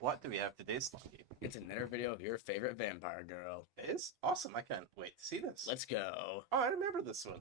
What do we have today, Slongi? It's another video of your favorite vampire girl. It is awesome. I can't wait to see this. Let's go. Oh, I remember this one.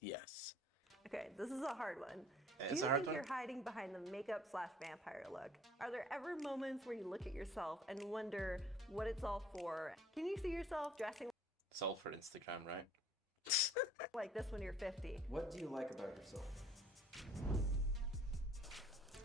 Yes. Okay, this is a hard one. It Do is you a hard think one. you're hiding behind the makeup/vampire look? Are there ever moments where you look at yourself and wonder what it's all for? Can you see yourself dressing It's all for Instagram, right? like this when you're 50? What do you like about yourself?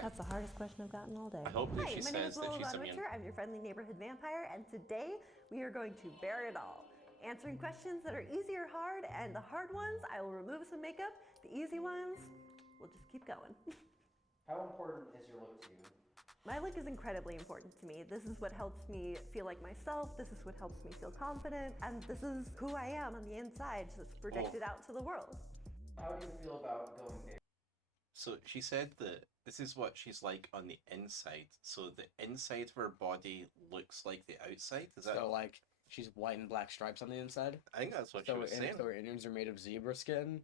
That's the hardest question I've gotten all day. I hope that Hi, she my name says is that Willow she's Von immune. Witcher. I'm your friendly neighborhood vampire, and today we are going to bear it all. Answering questions that are easy or hard, and the hard ones, I will remove some makeup. The easy ones, we'll just keep going. How important is your look to you? My look is incredibly important to me. This is what helps me feel like myself. This is what helps me feel confident. And this is who I am on the inside, so it's projected out to the world. How do you feel about going bare? So she said that this is what she's like on the inside. So the inside of her body looks like the outside. Is that? So, like, she's white and black stripes on the inside. I think that's what she So, was saying. so her innards are made of zebra skin.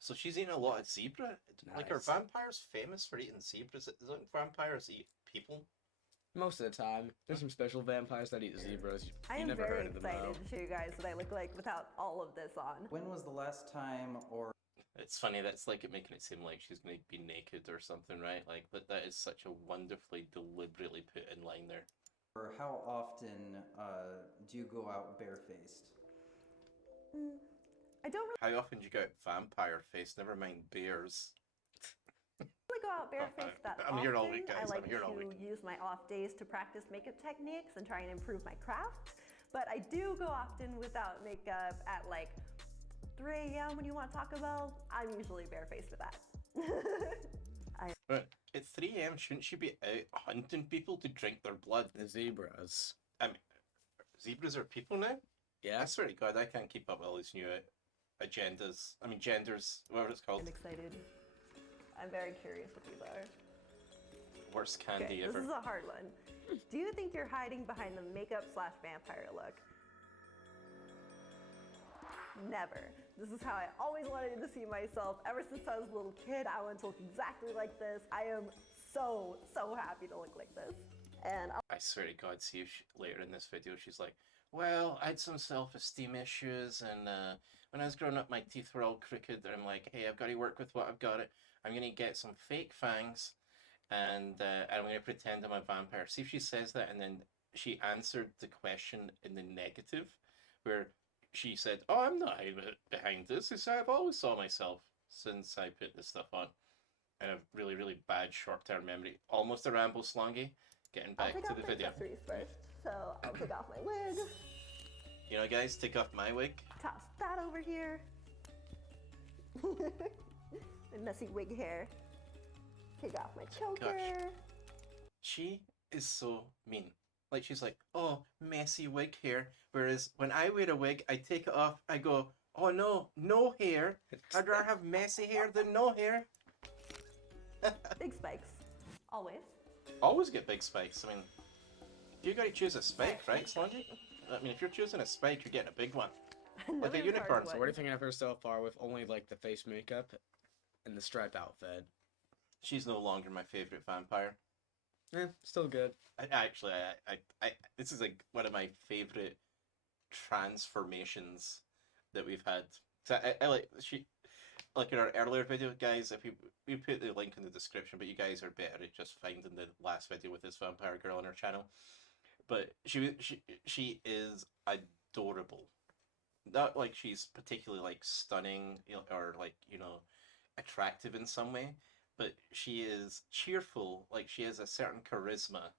So she's eating a lot of zebra. Like, are Nice. vampires famous for eating zebras? Don't vampires eat people? Most of the time. There's some special vampires that eat zebras. I You am never very heard of them, excited though. to show you guys what I look like without all of this on. When was the last time or It's funny, that's like it making it seem like she's going to be naked or something, right? Like, that is such a wonderfully, deliberately put in line there. how often do you go out barefaced? I don't How often do you go out vampire face? Never mind bears. really go out barefaced that I'm often. here all week, I guys. like I'm here all to week. use my off days to practice makeup techniques and try and improve my craft. But I do go often without makeup at like 3 a.m. when you want Taco Bell. I'm usually barefaced for that. Right. At 3 a.m., shouldn't she be out hunting people to drink their blood? The zebras. I mean, zebras are people now? I Yeah. swear to God, I can't keep up with all these new agendas. I mean, genders, whatever it's I'm called. excited. I'm very curious what these are. Worst candy Okay, ever. this is a hard one. Do you think you're hiding behind the makeup/vampire look? Never. This is how I always wanted to see myself. Ever since I was a little kid, I wanted to look exactly like this. I am so happy to look like this. And I swear to God, see if later in this video she's like, well, I had some self-esteem issues, and when I was growing up, my teeth were all crooked. And I'm like, hey, I've got to work with what I've got. I'm going to get some fake fangs, and I'm going to pretend I'm a vampire. See if she says that, and then she answered the question in the negative, where she said, oh, I'm not hiding behind this. It's, I've always saw myself since I put this stuff on. And a really, really bad short-term memory. Almost a ramble, Slongi. Getting I'll back take to off the my video. accessories first. So I'll take off my wig, You know, guys, take off my wig. toss that over here. My messy wig hair. Take off my choker. She is so mean. Like, she's like, oh, messy wig hair. Whereas when I wear a wig, I take it off, I go, oh no, no hair. I'd rather have messy hair than no hair. Big spikes. Always. Always get big spikes. I mean, you gotta choose a spike, right, Slongi? I mean, if you're choosing a spike, you're getting a big one. Like a Another unicorn. hard So one. what are you thinking of her so far with only, like, the face makeup and the stripe outfit? She's no longer my favorite vampire. Still good. This is like one of my favorite transformations that we've had. So I like in our earlier video, guys. If we put the link in the description, but you guys are better at just finding the last video with this vampire girl on her channel. But she is adorable. Not like she's particularly like stunning, or like, attractive in some way, but she is cheerful. Like, she has a certain charisma,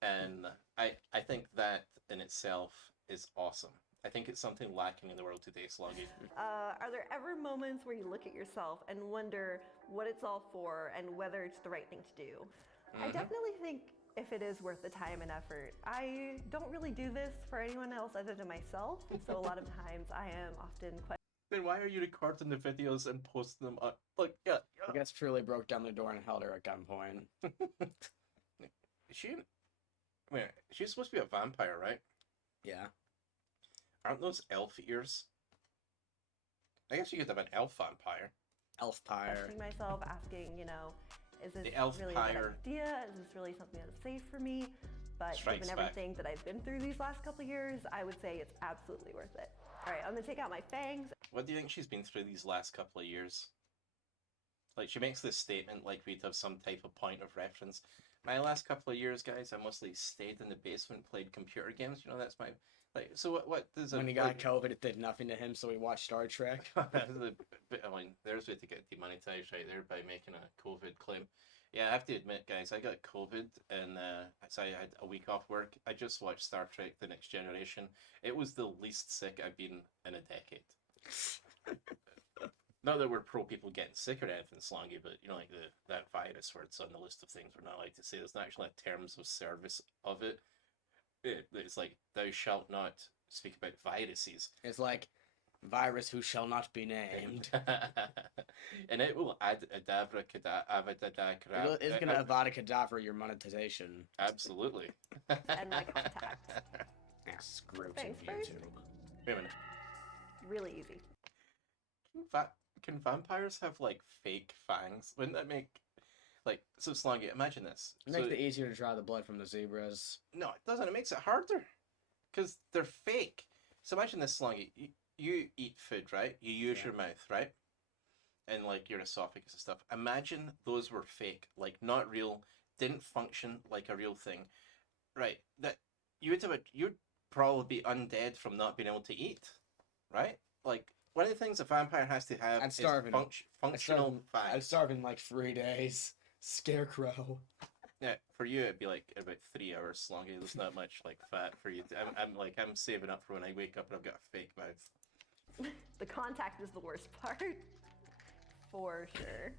and I think that in itself is awesome. I think it's something lacking in the world today, Slongi. Are there ever moments where you look at yourself and wonder what it's all for and whether it's the right thing to do? I definitely think if it is worth the time and effort. I don't really do this for anyone else other than myself, and so a lot of times I am often Then why are you recording the videos and posting them up? Like, yeah. I guess Truly broke down the door and held her at gunpoint. Wait, she's supposed to be a vampire, right? Yeah. Aren't those elf ears? I guess you could have an elf vampire. Elf pyre. questioning myself, asking, Is this The elf really a pyre. good idea? Is this really something that's safe for me? But Strikes given back. everything that I've been through these last couple of years, I would say it's absolutely worth it. All right, I'm gonna take out my fangs. What do you think she's been through these last couple of years? Like, she makes this statement like we'd have some type of point of reference. My last couple of years, guys, I mostly stayed in the basement, played computer games. You know, that's my... Like, so what does it... When he got like, COVID, it did nothing to him, so he watched Star Trek. I mean, there's a way to get demonetized right there by making a COVID claim. Yeah, I have to admit, guys, I got COVID, and so I had a week off work. I just watched Star Trek: The Next Generation. It was the least sick I've been in a decade. Not that we're pro people getting sick or anything, Slongi, but you know, like that virus where it's on the list of things we're not allowed to say. There's not actually a terms of service of it. It's like, thou shalt not speak about viruses. It's like, virus who shall not be named. And it will add adavra It's gonna Avada Kedavra your monetization. Absolutely. And my contacts. Screw Thanks, YouTube. first. Wait a minute. Really easy. Can vampires have like fake fangs? Wouldn't that make like so Slongi? Imagine this. It makes So, it easier to draw the blood from the zebras. no, it doesn't. It makes it harder because they're fake. So imagine this, Slongi. You eat food, right? You use Yeah. your mouth, right? And like your esophagus and stuff. Imagine those were fake, like not real, didn't function like a real thing, right? That you'd probably be undead from not being able to eat, right? Like one of the things a vampire has to have I'd is starve him. functional I'd fangs. starve in like 3 days. Scarecrow. Yeah, for you it'd be like about 3 hours long. There's not much like fat for you. I'm saving up for when I wake up and I've got a fake mouth. The contact is the worst part. For sure.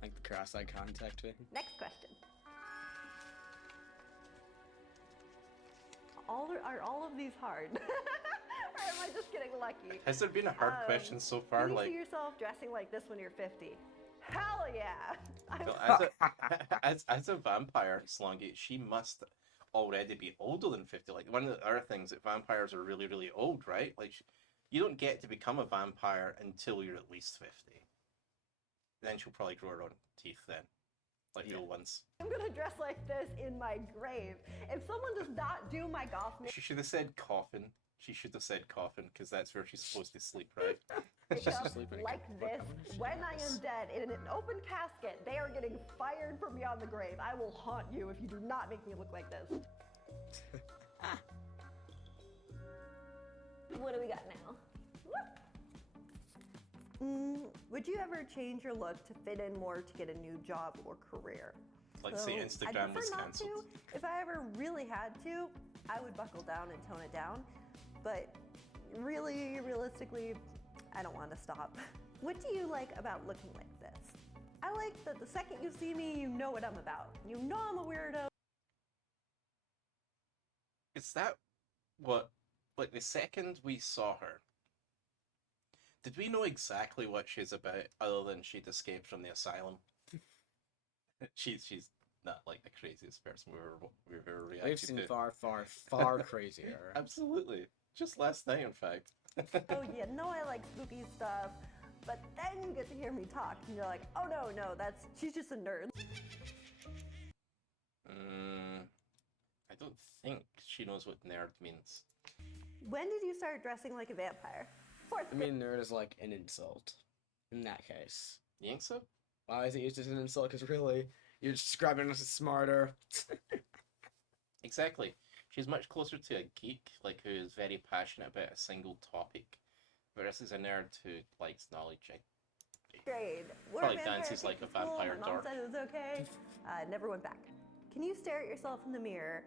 Like the cross-eye contact thing. Next question. Are all of these hard? Or am I just getting lucky? Has there been a hard question so far? Can you Like, see yourself dressing like this when you're 50? Hell yeah! well, as a vampire, Slongi, she must already be older than 50. Like one of the other things that vampires are really, really old, right? Like you don't get to become a vampire until you're at least 50. Then she'll probably grow her own teeth then. Like Yeah. real ones. I'm gonna dress like this in my grave. If someone does not do my goth She should have said coffin. She should have said coffin because that's where she's supposed to sleep, right? makeup sleeping like this, when I am dead in an open casket, they are getting fired from beyond the grave. I will haunt you if you do not make me look like this. What do we got now? Would you ever change your look to fit in more to get a new job or career? Like say I'd Instagram was prefer not cancelled. to. If I ever really had to, I would buckle down and tone it down. But really, realistically, I don't want to stop. What do you like about looking like this? I like that the second you see me, you know what I'm about. You know I'm a weirdo. Is that what, like the second we saw her, did we know exactly what she's about other than she'd escaped from the asylum? She's not like the craziest person we've ever reacted We've seen to. far crazier. Absolutely. Just last night, in fact. Oh, you know I like spooky stuff. But then you get to hear me talk, and you're like, oh no, she's just a nerd. I don't think she knows what nerd means. When did you start dressing like a vampire? Fourth I mean, nerd is like an insult. In that case. You think so? Why is it used as an insult? Because really, you're just describing us as smarter. Exactly. She's much closer to a geek, like who is very passionate about a single topic, versus a nerd who likes knowledge. grade. Wore Probably vampire dances like paint a to school. vampire My mom dork. said it was okay. Never went back. Can you stare at yourself in the mirror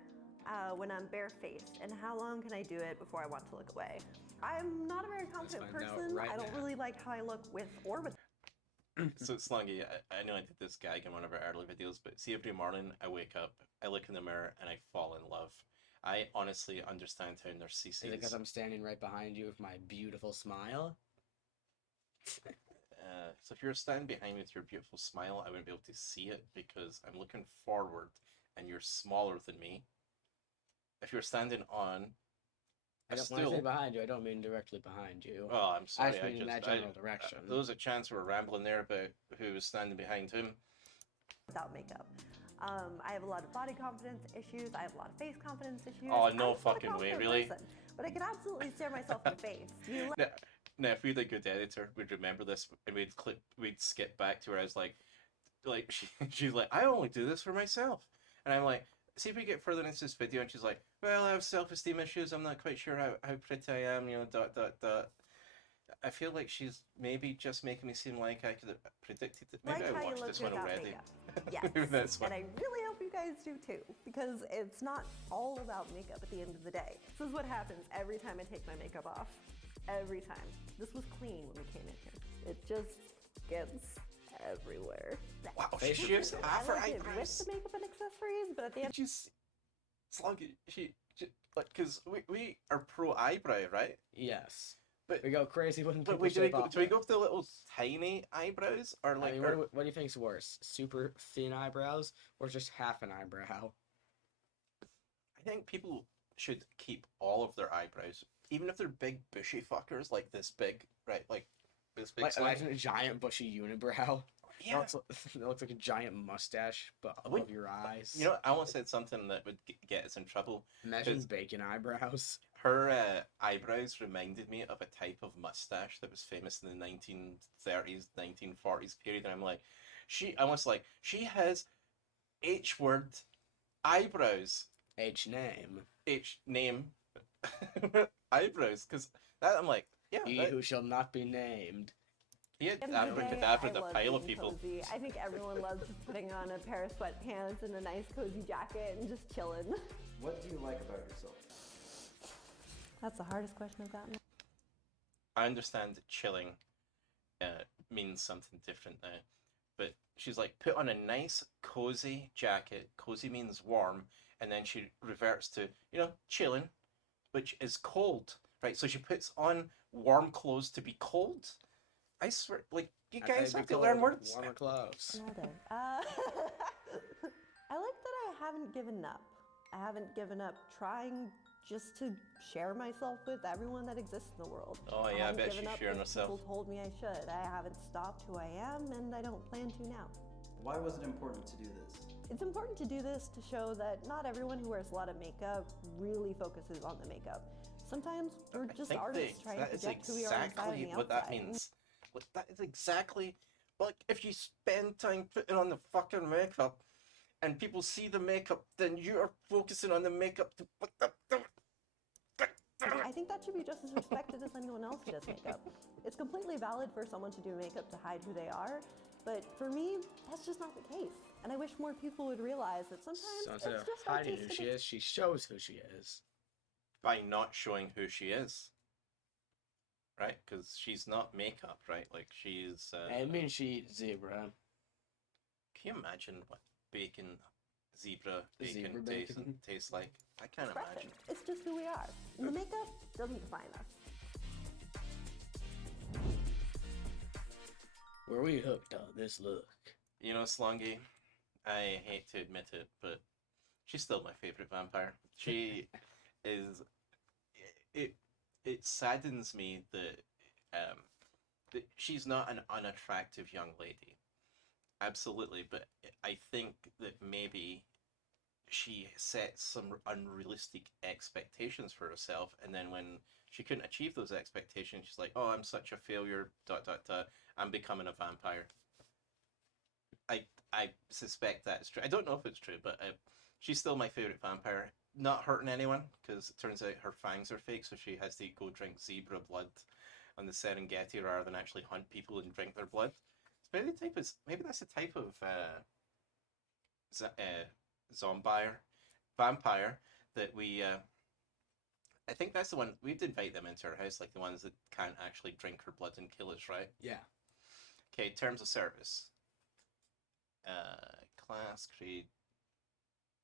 when I'm barefaced? And how long can I do it before I want to look away? I'm not a very confident find out person. right I don't now. really like how I look with or with. So Slongi, I know I did this gag in one of our early videos, but see, every morning I wake up, I look in the mirror, and I fall in love. I honestly understand how Is it because Narcissus. I'm standing right behind you with my beautiful smile? So if you're standing behind me with your beautiful smile, I wouldn't be able to see it because I'm looking forward, and you're smaller than me. If you're standing on, When I say behind you, I don't mean directly behind you. Oh, I'm I sorry. just mean in that general direction. There was a chance we were rambling there about who was standing behind him. without makeup. I have a lot of body confidence issues. I have a lot of face confidence issues. Oh, I'm no just not a fucking way, confident really? person, but I can absolutely stare myself in the face. Do you like Now, if we had a good editor, we'd remember this, and we'd skip back to where I was like she's like, I only do this for myself, and I'm like, see if we get further into this video, and she's like, well, I have self-esteem issues. I'm not quite sure how pretty I am. Dot. I feel like she's maybe just making me seem like I could have predicted it. Maybe how I you watched look this one without already. makeup? Yes, That's and fine. I really hope you guys do too, because it's not all about makeup at the end of the day. This is what happens every time I take my makeup off. Every time. This was clean when we came in here. It just gets everywhere. Wow, Face she gives I half her like it with eyebrows. the makeup and accessories, but at the end, Just Slongi, she like, because we are pro eyebrow, right? Yes. But We go crazy when But people wait, shave off do we it. go for the little tiny eyebrows, or I like, mean, or- what do you think's worse? Super thin eyebrows or just half an eyebrow? I think people should keep all of their eyebrows, even if they're big bushy fuckers like this big, right? Like this big. Like, Slime. imagine a giant bushy unibrow. Yeah. It looks like a giant mustache, but above your eyes. You know, I almost said something that would get us in trouble. Imagine 'cause bacon eyebrows. Her eyebrows reminded me of a type of mustache that was famous in the 1930s, 1940s period, and I'm like, she has H-word eyebrows. H name. H name eyebrows, because that I'm like, yeah, He that, who shall not be named. he had at the end of the day, abracadabra, I the love pile of being people. cozy. I think everyone loves just putting on a pair of sweatpants and a nice cozy jacket and just chilling. What do you like about yourself? That's the hardest question I've gotten. I understand that chilling means something different now, but she's like, put on a nice cozy jacket. Cozy means warm, and then she reverts to, chilling, which is cold, right? So she puts on warm clothes to be cold. I swear, like, you I thought guys it'd have be to learn called words. Warmer clothes. Nailed it. I like that I haven't given up. I haven't given up trying just to share myself with everyone that exists in the world. Oh yeah, I haven't bet given she's up sharing because herself. People told me I should. I haven't stopped who I am, and I don't plan to now. Why was it important to do this? It's important to do this to show that not everyone who wears a lot of makeup really focuses on the makeup. Sometimes we're I just think artists trying to that is project who we are inside exactly and the what that outside. means. Like, that is exactly, like, if you spend time putting on the fucking makeup and people see the makeup, then you are focusing on the makeup to put the. I think that should be just as respected as anyone else who does makeup. It's completely valid for someone to do makeup to hide who they are, but for me, that's just not the case. And I wish more people would realize that sometimes So it's instead of just hiding who artistic. she is, she shows who she is. By not showing who she is. Right? Because she's not makeup, right? Like, she's. I mean, she eats zebra. Can you imagine what zebra bacon Zebra bacon. tastes like? I can't expression. imagine. It's just who we are. And the makeup doesn't define us. Were we hooked on this look? You know, Slongi, I hate to admit it, but she's still my favorite vampire. She is. It saddens me that she's not an unattractive young lady. Absolutely, but I think that maybe she sets some unrealistic expectations for herself, and then when she couldn't achieve those expectations, she's like, "Oh, I'm such a failure. ... I'm becoming a vampire." I suspect that's true. I don't know if it's true, but she's still my favorite vampire. Not hurting anyone, because it turns out her fangs are fake, so she has to go drink zebra blood on the Serengeti rather than actually hunt people and drink their blood. It's maybe that's the type of vampire that we. I think that's the one we'd invite them into our house, like the ones that can't actually drink her blood and kill us, right? Yeah. Okay, terms of service. Class, creed,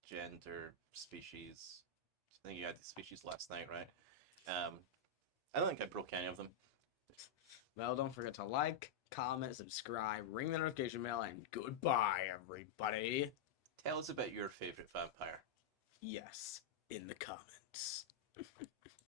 gender, species. I think you had the species last night, right? I don't think I broke any of them. Well, don't forget to like, comment, subscribe, ring the notification bell, and goodbye, everybody. Tell us about your favorite vampire. Yes, in the comments.